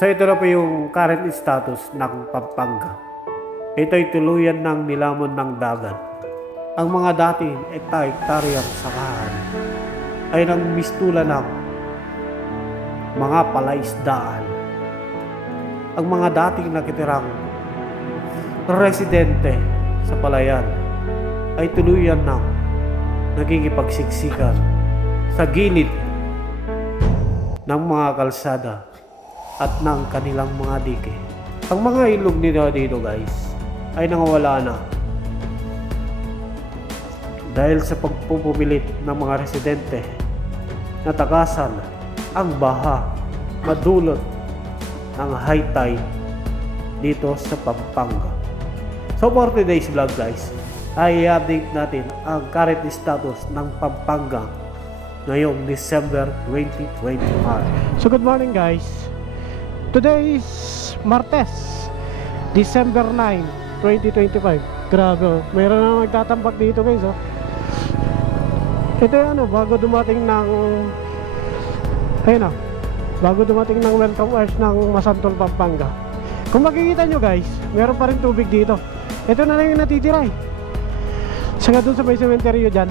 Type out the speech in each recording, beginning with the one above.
So ito na po yung current status ng Pampanga. Ito'y tuluyan ng nilamon ng dagat. Ang mga dating ekta-ektaryang sakahan ay nang mistula ng mga palaisdaan. Ang mga dating nakitirang residente sa palayan ay tuluyan ng nagkikipagsiksikan sa gilid ng mga kalsada at ng kanilang mga dike. Ang mga ilog nila dito guys ay nangawala na dahil sa pagpupumilit ng mga residente na tagasan ang baha madulot ng high tide dito sa Pampanga. So for today's vlog guys, ay i-update natin ang current status ng Pampanga ngayong December 2025. So good morning guys. Today is Martes, December 9, 2025. Grabe, mayroon na nagtatambak dito guys oh. Ito yung bago dumating ng bago dumating ng welcome hours ng Masantol, Pampanga. Kung makikita nyo guys, meron pa rin tubig dito. Ito na lang yung natitira eh. Saka dun sa may sementeryo dyan.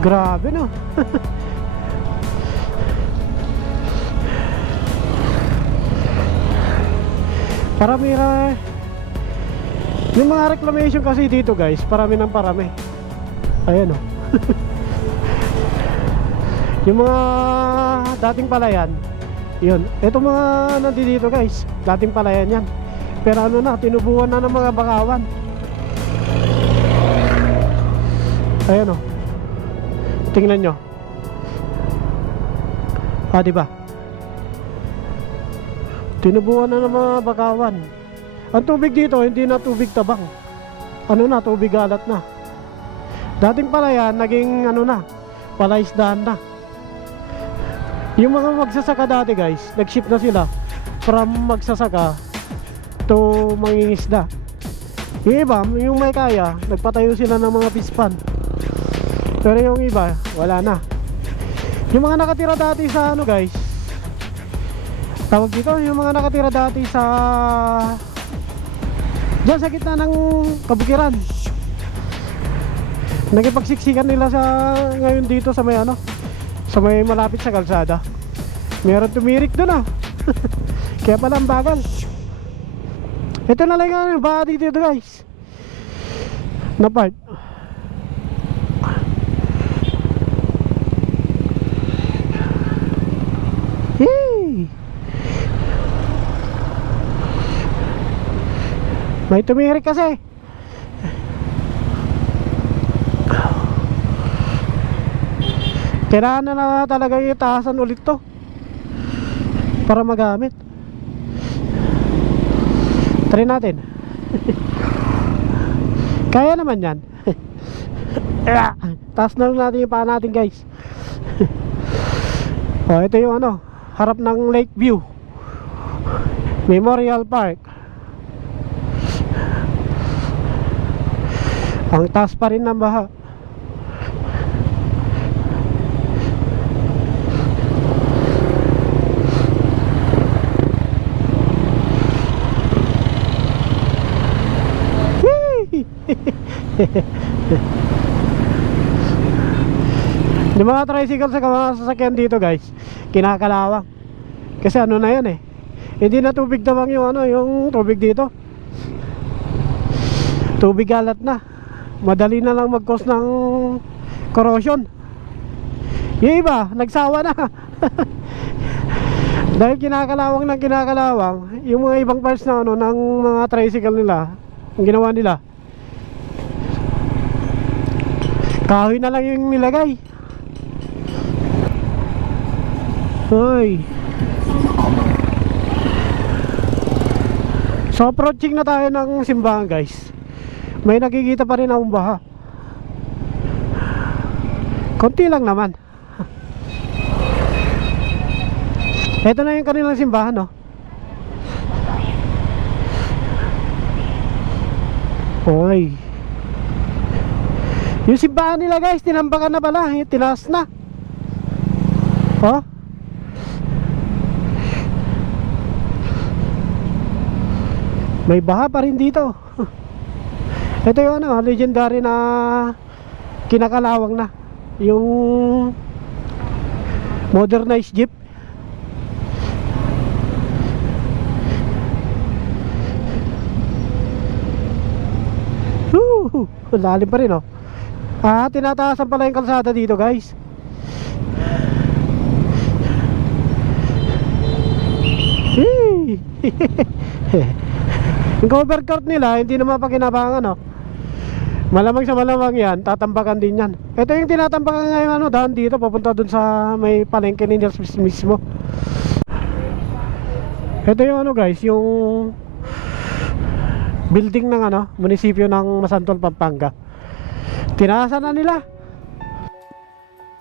Grabe no. Parami na yung mga reclamation kasi dito guys, parami ng parami. Ayan o. Yung mga dating palayan, yun, ito mga nandito guys, dating palayan yan. Pero ano na, tinubuan na ng mga bakawan. Ayan o. Tingnan nyo. Diba? Tinubuan na ng mga bakawan. Ang tubig dito, hindi na tubig tabang. Ano na, tubig alat na. Dating palayan, naging palaisdaan na. Yung mga magsasaka dati guys, nag-shift na sila from magsasaka to mangingisda. Yung iba, yung may kaya, nagpatayo sila ng mga pispan. Pero yung iba, wala na. Yung mga nakatira dati sa guys, tawag dito, yung mga nakatira dati sa diyan sa gitna ng kabukiran, nagipagsiksikan nila sa ngayon dito sa may sa may malapit sa kalsada. Meron tumirik doon kaya pala ang bagal. Ito na lang yung baha dito guys na part. May tumirik kasi. Kailangan na talaga itaasan ulit to para magamit. Try natin. Kaya naman yan. Taas na lang natin yung paa natin guys. Ito yung harap ng Lakeview Memorial Park. Ang taas pa rin ng baha. Yung mga tricycle sa mga sasakyan dito guys, kinakalawang. Kasi na yan eh. Hindi na tubig damang yung tubig dito. Tubig alat na. Madali na lang mag-cause ng corrosion. Yung iba, nagsawa na. Dahil kinakalawang ng kinakalawang, yung mga ibang parts na ng mga tricycle nila, ang ginawa nila, kahoy na lang yung nilagay. Hoy. So approaching na tayo ng simbahan guys. May nakikita pa rin akong baha. Konti lang naman. Ito na yung kanilang simbahan Hoy. Yung simbahan nila guys, tinambakan na pala, tinaas na. May baha pa rin dito. Ito yung ano, legendary na kinakalawang na. Yung modernized jeep. Lalim pa rin oh. Tinataasan pala yung kalsada dito guys. Yung cover court nila hindi naman pakinabangan oh. Malamang sa malamang yan, tatambakan din yan. Ito yung tinatambakan ngayon ano, daan dito papunta dun sa may palengke ni Nels mismo. Ito yung ano guys, yung building ng ano, munisipyo ng Masantol, Pampanga. Tinaasan na nila.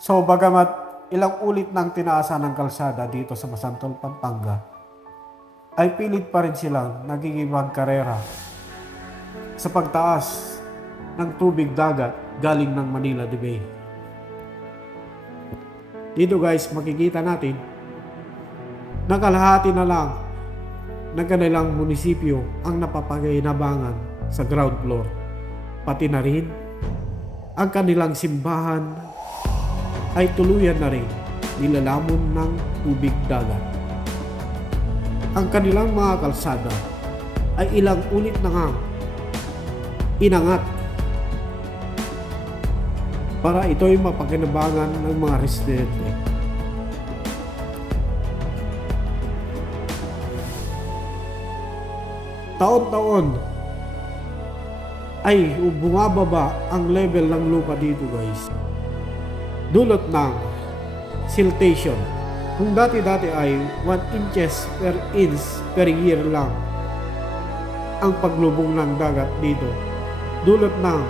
So bagamat ilang ulit nang tinaasan ng kalsada dito sa Masantol, Pampanga, ay pilit pa rin silang nagigibang karera sa pagtaas ng tubig dagat galing ng Manila Bay. Dito guys, makikita natin na kalahati na lang ng kanilang munisipyo ang napapaginabangan sa ground floor. Pati na rin ang kanilang simbahan ay tuluyan na rin nilalamon ng tubig dagat. Ang kanilang mga kalsada ay ilang ulit na nga inangat para ito'y mapakinabangan ng mga residente. Taon-taon ay bumababa ang level ng lupa dito guys. Dulot ng siltation. Kung dati-dati ay 1 inches per inch per year lang ang paglubong ng dagat dito, dulot ng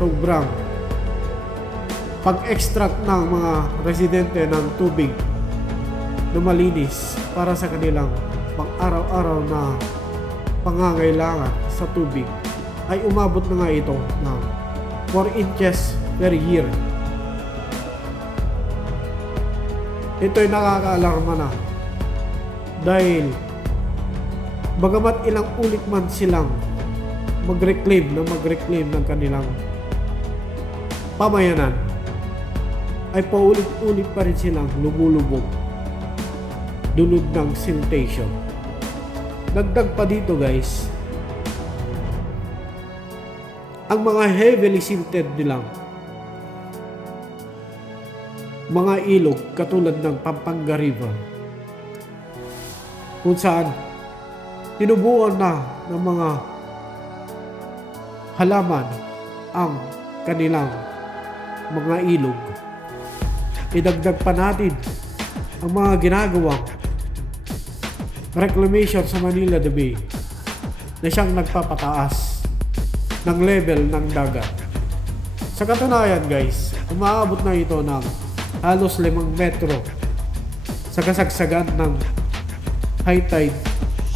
sobrang pag-extract ng mga residente ng tubig na malinis para sa kanilang pang-araw-araw na pangangailangan sa tubig, ay umabot na nga ito ng 4 inches per year. Ito'y nakakaalarma na dahil bagamat ilang ulit man silang mag-reclaim ng kanilang pamayanan, ay paulit-ulit pa rin silang lumulubog dulot ng siltation. Dagdag pa dito guys, ang mga heavily silted nilang mga ilog katulad ng Pampanga River, kung saan tinubuan na ng mga halaman ang kanilang mga ilog. Idagdag pa natin ang mga ginagawang reclamation sa Manila Bay na siyang nagpapataas ng level ng dagat. Sa katunayan guys, umaabot na ito ng halos 5 metro sa kasagsagan ng high tide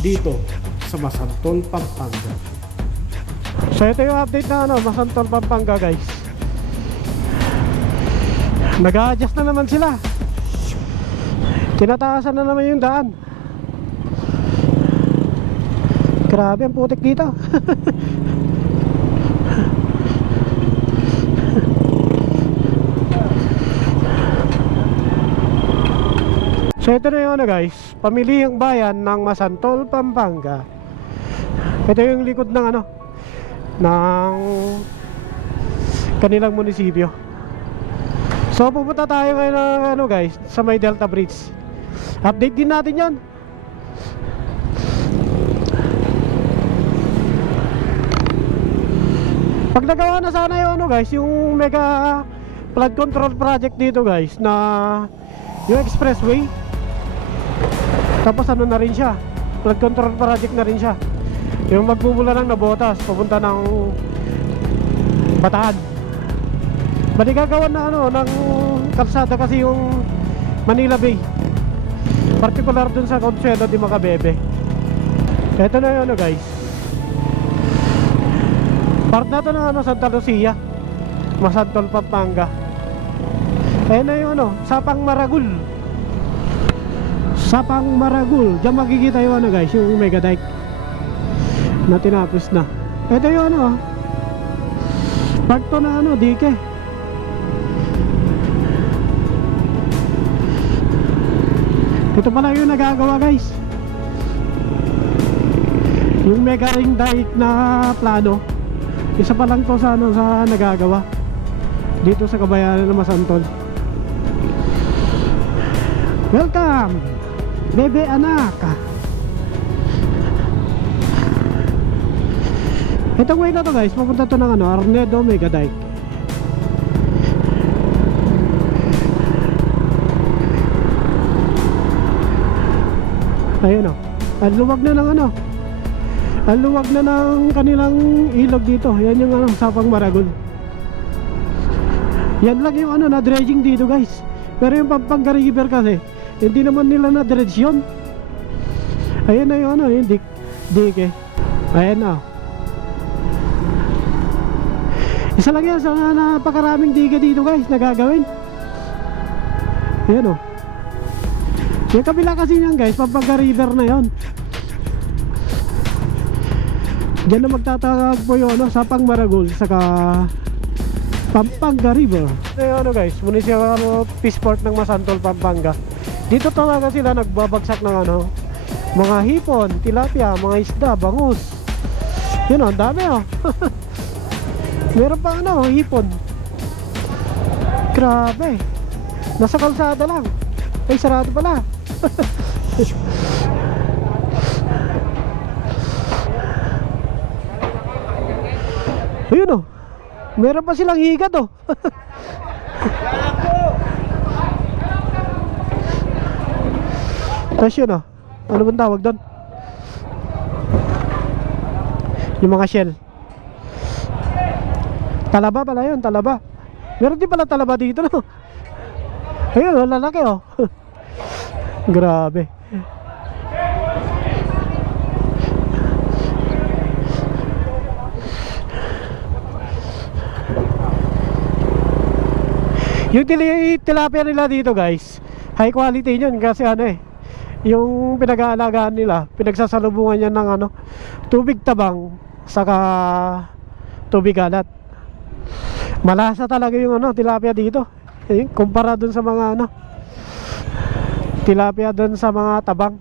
dito sa Masantol, Pampanga. So ito yung update na ano, Masantol, Pampanga guys. Nag-a-adjust na naman sila. Tinataasan na naman yung daan. Grabe ang putik dito. So ito na yung ano guys, pamilihang bayan ng Masantol, Pampanga. Ito yung likod ng ano, ng kanilang munisipyo. So pupunta tayo ngayon ng ano guys, sa may Delta Bridge. Update din natin yan. Pag nagawa na sana yung ano guys, yung mega flood control project dito guys, na yung expressway, tapos ano na rin siya, flood control project na rin siya, yung magmumula lang na Botas papunta ng Bataan. Bali gagawan na ano ng kalsada kasi yung Manila Bay, particular dun sa Consuelo de Macabebe. Ito na yung ano guys, part na to ng ano, Santa Lucia, Masantol, Pampanga. Ayan na yung ano, Sapang Maragul. Sapang Maragul. Diyan makikita yung ano guys, yung Mega Dike. na tinapos na. Ito yung ano, part to na ano, dike. Ito pala yung nagagawa, guys. Yung mega ring dike na plano, isa pa lang to sa ano, sa nagagawa dito sa kabayanan ng Masantol. Welcome, bebe anak. Itong way na to, guys, papunta to ng ano, Arnedo Mega Dike. Ayun o, ang luwag na ng ano, ang luwag na ng kanilang ilog dito. Yan yung ano, Sapang Maragol. Yan lang yung ano, na dredging dito, guys. Pero yung Pampanga River kasi hindi naman nila na dredge yun. Ayun na yung ano, yung dike. Ayan na. Isa lang yan sa napakaraming dike dito, guys, na gagawin. Ayan o. Yung kabila kasi niyan, guys, Pampanga River na yon. Diyan na magtatagpo yung ano, Sapang Maragol saka Pampanga River. Ito yung ano, guys, municipal fishport ng Masantol, Pampanga. Dito talaga sila nagbabagsak ng ano, mga hipon, tilapia, mga isda, bangus. Yun o, ang dami o. Meron pa ano, hipon. Grabe. Nasa kalsada lang. Ay, sarado pala. Ayun o. Meron pa silang higad o. Tapos yun o. Ano bang tawag doon? Yung mga shell. Talaba pala yun, talaba. Meron din pala talaba dito, no? Ayun, lalaki oh. Grabe. Yung tilapia nila dito, guys, high quality yun kasi ano eh, yung pinag-aalagaan nila, pinagsasalubungan yan ng ano, tubig tabang saka tubig alat. Malasa talaga yung ano, tilapia dito. Kumpara dun sa mga ano, tilapia dun sa mga tabang.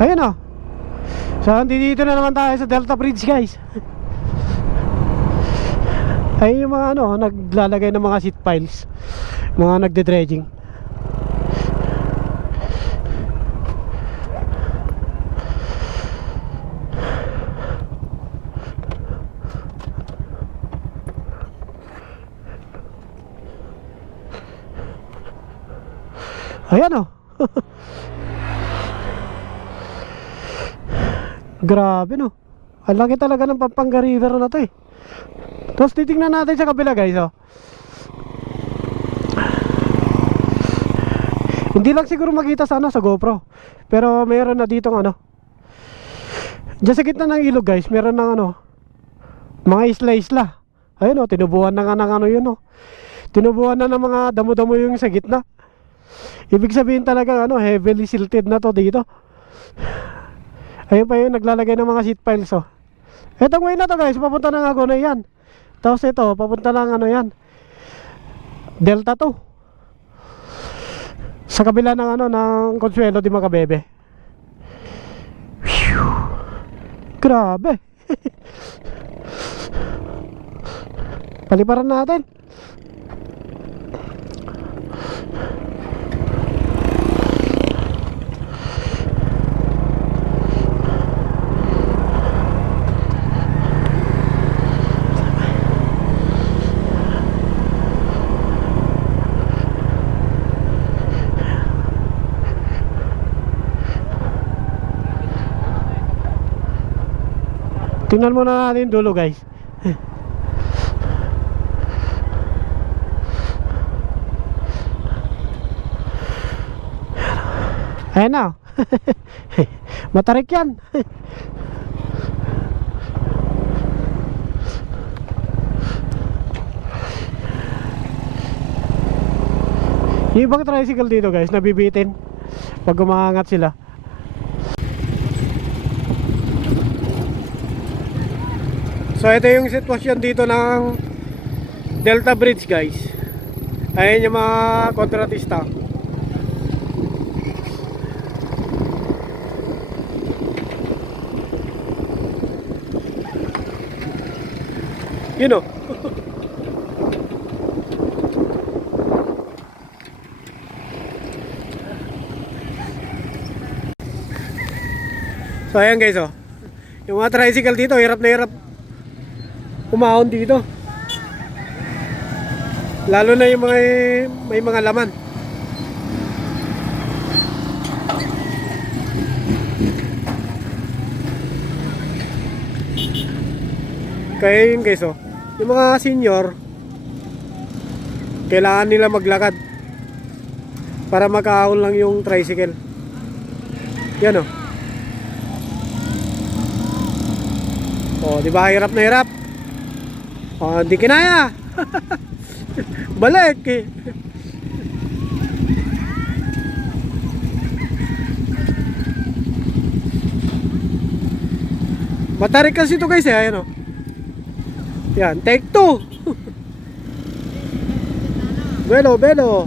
Ayun o. So dito na naman tayo sa Delta Bridge, guys. Ayun yung mga ano, naglalagay ng mga seat piles, mga nagde-dredging. Ayan o. Grabe no. Ang laki talaga ng Pampanga River na to eh. Tapos titingnan natin sa kabila, guys oh. Hindi lang siguro makita sana sa GoPro, pero mayroon na ditong ano, diyan sa gitna ng ilog, guys, meron ng ano, mga isla-isla. Ayun o, tinubuan na nga ng ano yun o. Tinubuan na ng mga damo-damo yung sa gitna. Ibig sabihin talaga ano, heavily silted na to dito. Ayun pa yung naglalagay ng mga seat piles oh. Etong way na to, guys, papunta ng Agonoy yan. Tapos ito, papunta ng ano yan, Delta 2. Sa kabila ng ano, ng Consuelo de Macabebe. Whew. Grabe. Paliparan natin. Tingnan muna natin dulo, guys. Ayan na. Matarik yan. Yung ibang tricycle dito guys, nabibitin pag umaangat sila. So ito yung sitwasyon dito ng Delta Bridge guys. Ayan yung mga kontratista. Yun o. So ayan guys oh. Yung mga tricycle dito, hirap na hirap umahon dito. Lalo na yung mga may mga laman. Kaya yun guys oh. Yung mga senior, kailangan nila maglakad para makahon lang yung tricycle. Yan oh. Oh, di ba hirap na hirap? Oh, hindi kinaya. Balik eh. Matarik kasi ito guys eh, ayan oh. Yan, take 2. Belo, belo.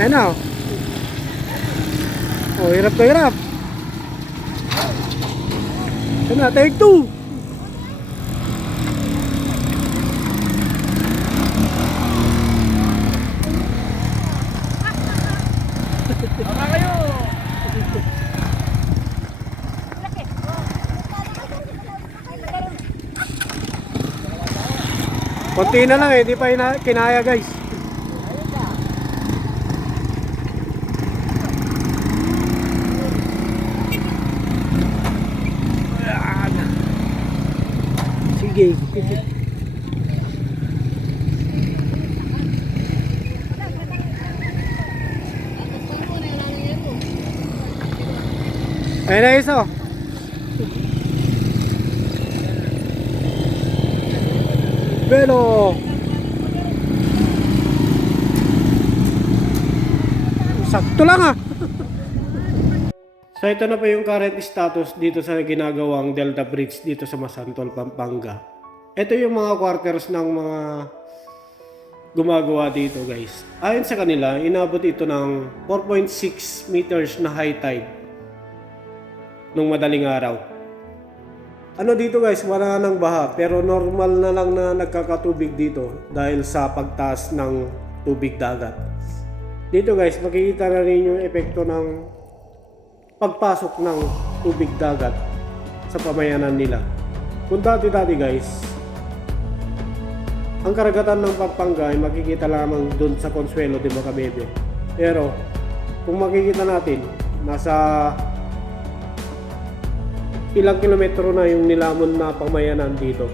Ayan na oh. Oh, hirap na hirap. Ayan na, take 2. Konti na lang eh, di pa kinaya guys. Sige. Ayun na isa. Pero sakto lang ah. So ito na po yung current status dito sa ginagawang Delta Bridge dito sa Masantol, Pampanga. Ito yung mga quarters ng mga gumagawa dito guys. Ayon sa kanila, inabot ito ng 4.6 meters na high tide nung madaling araw. Ano dito guys, wala nang baha pero normal na lang na nagkakatubig dito dahil sa pagtaas ng tubig dagat. Dito guys, makikita na rin yung epekto ng pagpasok ng tubig dagat sa pamayanan nila. Kung dati-dati guys, ang karagatan ng Pampanga ay makikita lamang doon sa Consuelo de Macabebe. Pero kung makikita natin, nasa ilang kilometro na yung nilamon na pamayanan dito.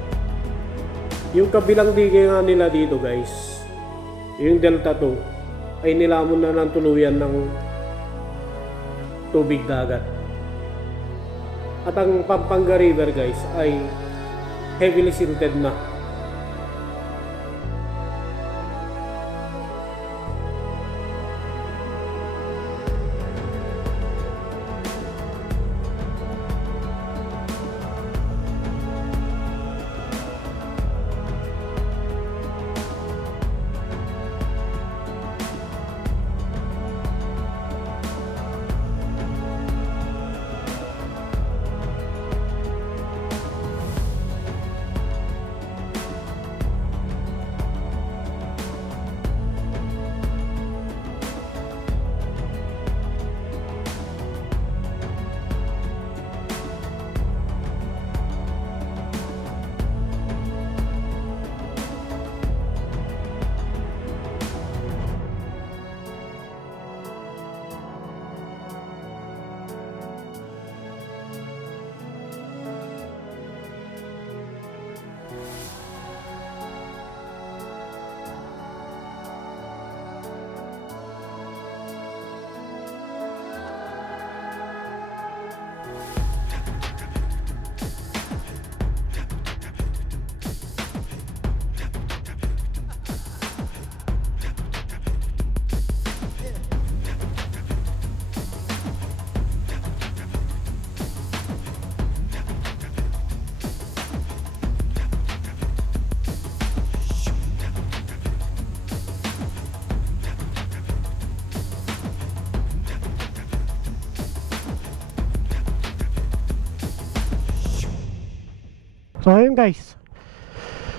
Yung kabilang dige nga nila dito guys, yung Delta 2 ay nilamon na ng tuluyan ng tubig dagat. At ang Pampanga River guys ay heavily silted na. So ayun guys,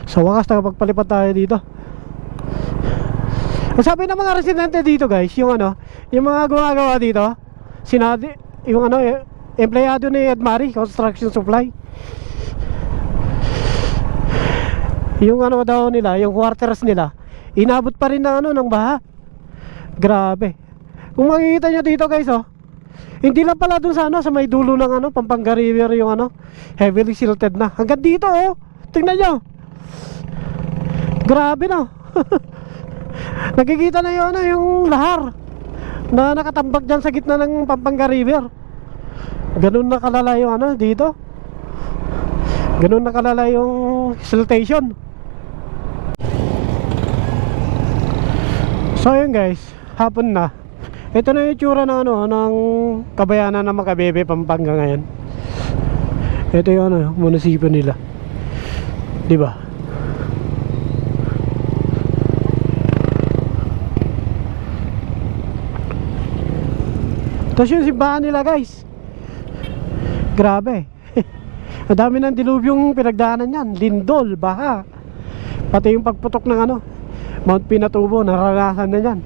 sa wakas nakapagpalipad tayo dito. Ang sabi ng mga residente dito guys, yung ano, yung mga gumagawa dito, yung ano, empleyado ni Edmari Construction Supply, yung ano daw nila, yung quarters nila, inabot pa rin ng ano, ng baha. Grabe. Kung makikita nyo dito guys, oh, hindi lang pala dun sa ano, sa may dulo ng ano, Pampanga River yung ano, heavily silted na. Hanggang dito, oh, tingnan nyo. Grabe no. Nakikita na yung ano, yung lahar na nakatambak dyan sa gitna ng Pampanga River. Ganun na kalala yung ano dito. Ganun na kalala yung siltation. So yun guys, hapon na. Ito na yung tsura ng ano, ng kabayanan ng Makabebe, Pampanga ngayon. Ito yung ano, munisipyo nila. 'Di ba? Tapos yung simbahan nila guys, grabe. Ang dami ng dilubyong pinagdaanan yan. Lindol, baha, pati yung pagputok ng ano, Mount Pinatubo, naranasan na yan.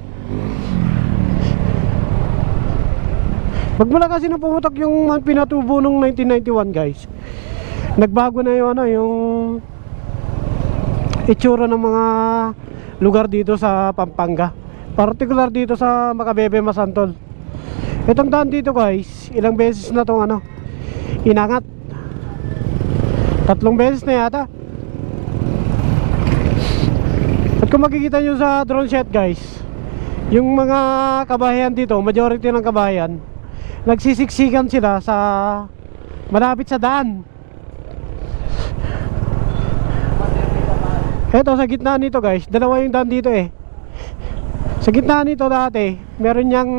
Magmula kasi nung pumutok yung Mount Pinatubo nung 1991 guys, nagbago na yung ano, yung itsura ng mga lugar dito sa Pampanga, particular dito sa Makabebe, Masantol. Itong daan dito guys, ilang beses na tong ano, inangat. 3 beses na yata. At kung makikita nyo sa drone shot guys, yung mga kabahayan dito, majority ng kabahayan, nagsisiksikan sila sa malapit sa daan. Eto sa gitna nito guys, dalawa yung daan dito eh. Sa gitna nito dati, meron niyang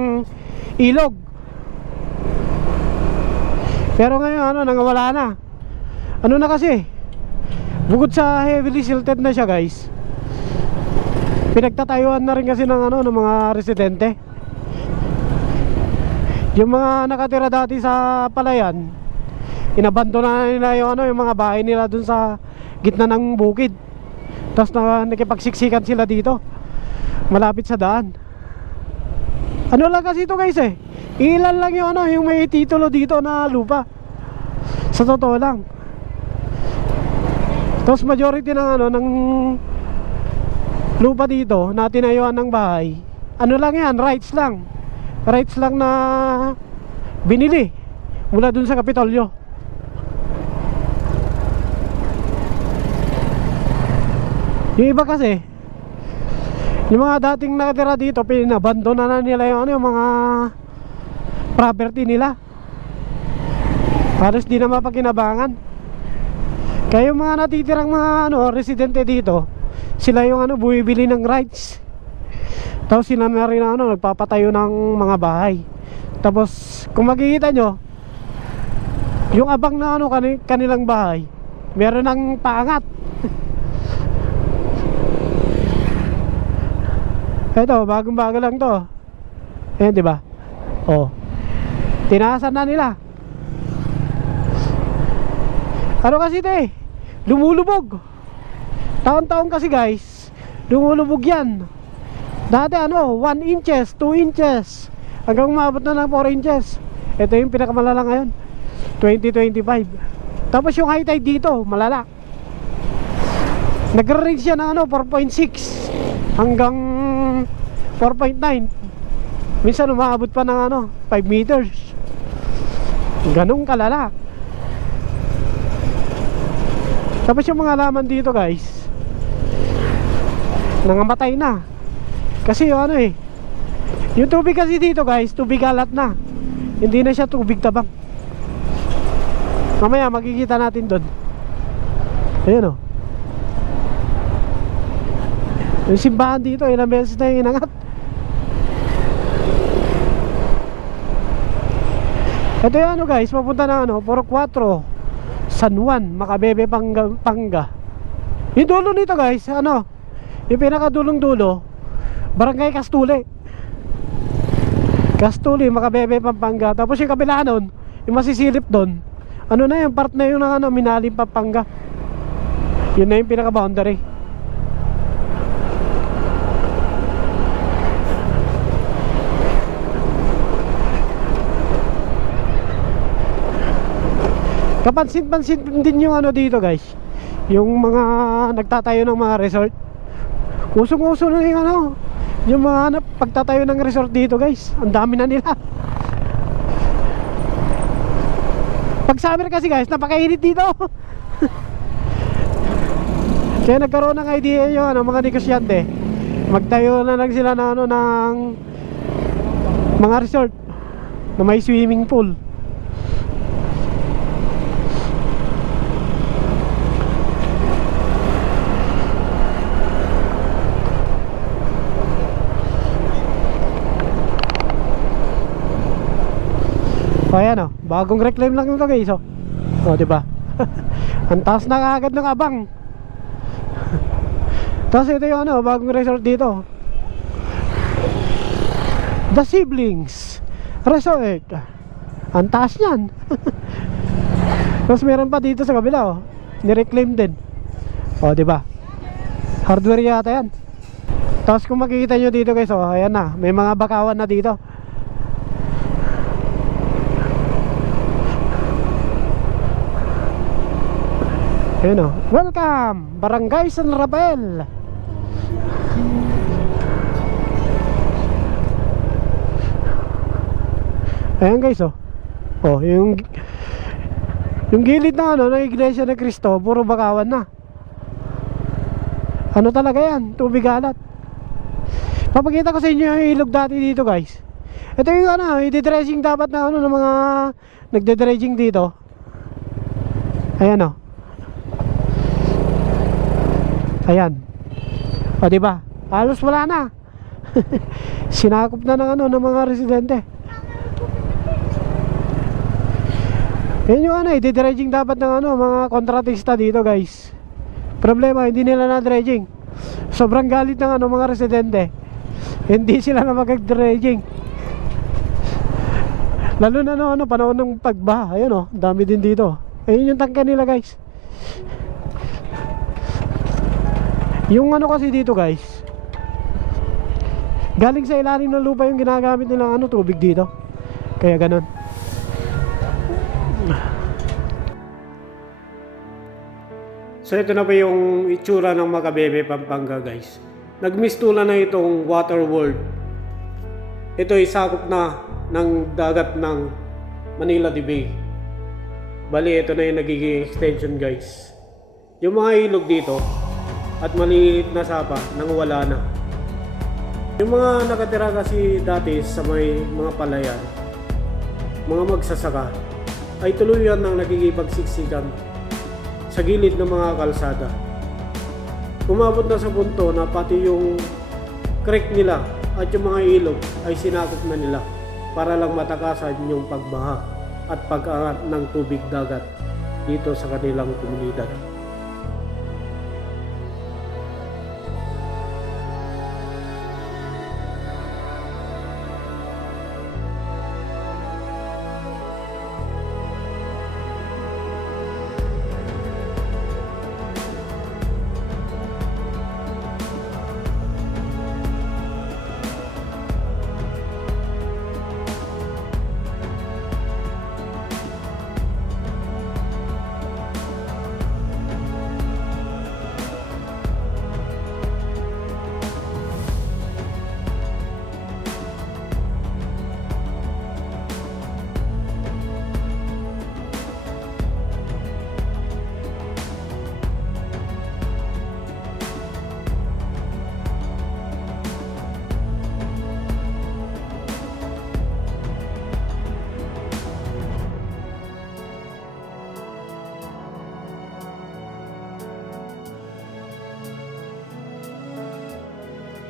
ilog. Pero ngayon ano, nangawala na. Ano na kasi, bukod sa heavily silted na siya guys, pinagtatayuan na rin kasi ng ano, ng mga residente. Yung mga nakatira dati sa palayan, inabandona na nila yung ano, yung mga bahay nila dun sa gitna ng bukid. Tapos nakipagsiksikan sila dito, malapit sa daan. Ano lang kasi ito guys eh, ilan lang yung ano, yung may titulo dito na lupa. Sa totoo lang. Tapos majority ng ano, ng lupa dito na tinayuan ng bahay, ano lang yan, rights lang. Rights lang na binili mula dun sa Kapitolyo. Yung iba kasi, yung mga dating nakatira dito, pinabandona na nila yung ano, yung mga property nila. Halos di na mapakinabangan. Kaya yung mga natitirang mga ano, residente dito, sila yung ano, bumibili ng rights. Tapos sila na rin ano, nagpapatayo ng mga bahay. Tapos kung makikita nyo, yung abang na ano, kanilang bahay, meron ng paangat. Eto, bagong-bago lang to. Ayan, di ba? Oh. Tinaasan na nila. Ano kasi ito eh, lumulubog. Taon-taon kasi guys, lumulubog yan. Dati ano, 1 inches, 2 inches, hanggang umabot na ng 4 inches. Ito yung pinakamalala ngayon, 2025. Tapos yung high tide dito, malala. Nag-range siya ng ano, 4.6 hanggang 4.9. Minsan umabot pa ng ano, 5 meters. Ganong kalala. Tapos yung mga laman dito guys, nangamatay na. Kasi yung ano eh, yung tubig kasi dito guys, tubig alat na. Hindi na siya tubig tabang. Mamaya makikita natin doon. Ayun o. Yung simbahan dito, ilang beses na yung inangat. Ito yung ano guys, papunta na ano, Puro 4, San Juan, Makabebe, Panga. Yung dulo nito guys, ano, yung pinakadulong dulo, Barangay Castule. Castule, Makabebe, Pampanga. Tapos yung kabila nun, yung masisilip doon, ano na yung part na yun ng ano, Minalim, Pampanga. Yun na yung pinaka-boundary. Kapansin-pansin din yung ano dito guys, yung mga nagtatayo ng mga resort. Usong-uso na yung ano, yung mga pagtatayo ng resort dito guys. Ang dami na nila. Pag summer kasi guys, napakainit dito. Kaya nagkaroon ng idea yung ano, mga negosyante. Magtayo na lang sila ng ano, ng mga resort na may swimming pool. O ayan o, bagong reclaim lang ito guys o. O diba? Ang taas na agad ng abang. Tapos ito yung ano, bagong resort dito, The Siblings Resort. Ang taas nyan. Tapos meron pa dito sa kabila o, nireclaim din. O diba? Hardware yata yan. Tapos kung makikita nyo dito guys o, ayan na, may mga bakawan na dito. Ayun o, welcome Barangay San Rafael. Ayan guys o. Oh, yung gilid na ano, ng Iglesia ni Cristo, puro bakawan na. Ano talaga yan, tubig alat. Papakita ko sa inyo yung ilog dati dito guys. Ito yung ano, i-dredging dapat na ano, ng mga nagde-dredging dito. Ayan o. Ayan. O diba? Halos wala na. Sinakop na ng ano, ng mga residente. Yan yung ano, i-dredging dapat ng ano, mga kontratista dito guys. Problema, hindi nila na-dredging. Sobrang galit ng ano, mga residente. Hindi sila na mag-dredging. Lalo na ano, panahon ng pagbaha. Ayun o, dami din dito. Ayun yung tangka nila guys. Yung ano kasi dito guys, galing sa ilalim ng lupa yung ginagamit nilang ano, tubig dito. Kaya ganun. So ito na po yung itsura ng Makabebe, Pampanga guys. Nagmistulan na itong water world. Ito ay sakop na ng dagat ng Manila Bay. Bali ito na yung nagiging extension guys. Yung mga ilog dito at maliit na sapa nang wala na. Yung mga nakatira kasi dati sa may mga palayan, mga magsasaka, ay tuluyan ng nagkikipagsiksikan sa gilid ng mga kalsada. Umabot na sa punto na pati yung creek nila at yung mga ilog ay sinakop na nila para lang matakasan yung pagbaha at pag-angat ng tubig dagat dito sa kanilang komunidad.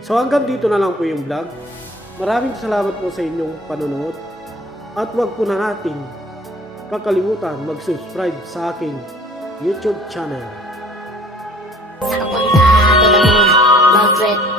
So hanggang dito na lang po yung vlog. Maraming salamat po sa inyong panonood. At huwag po na natin kakalimutan mag-subscribe sa aking YouTube channel. Sa kapwa sa atin ang mga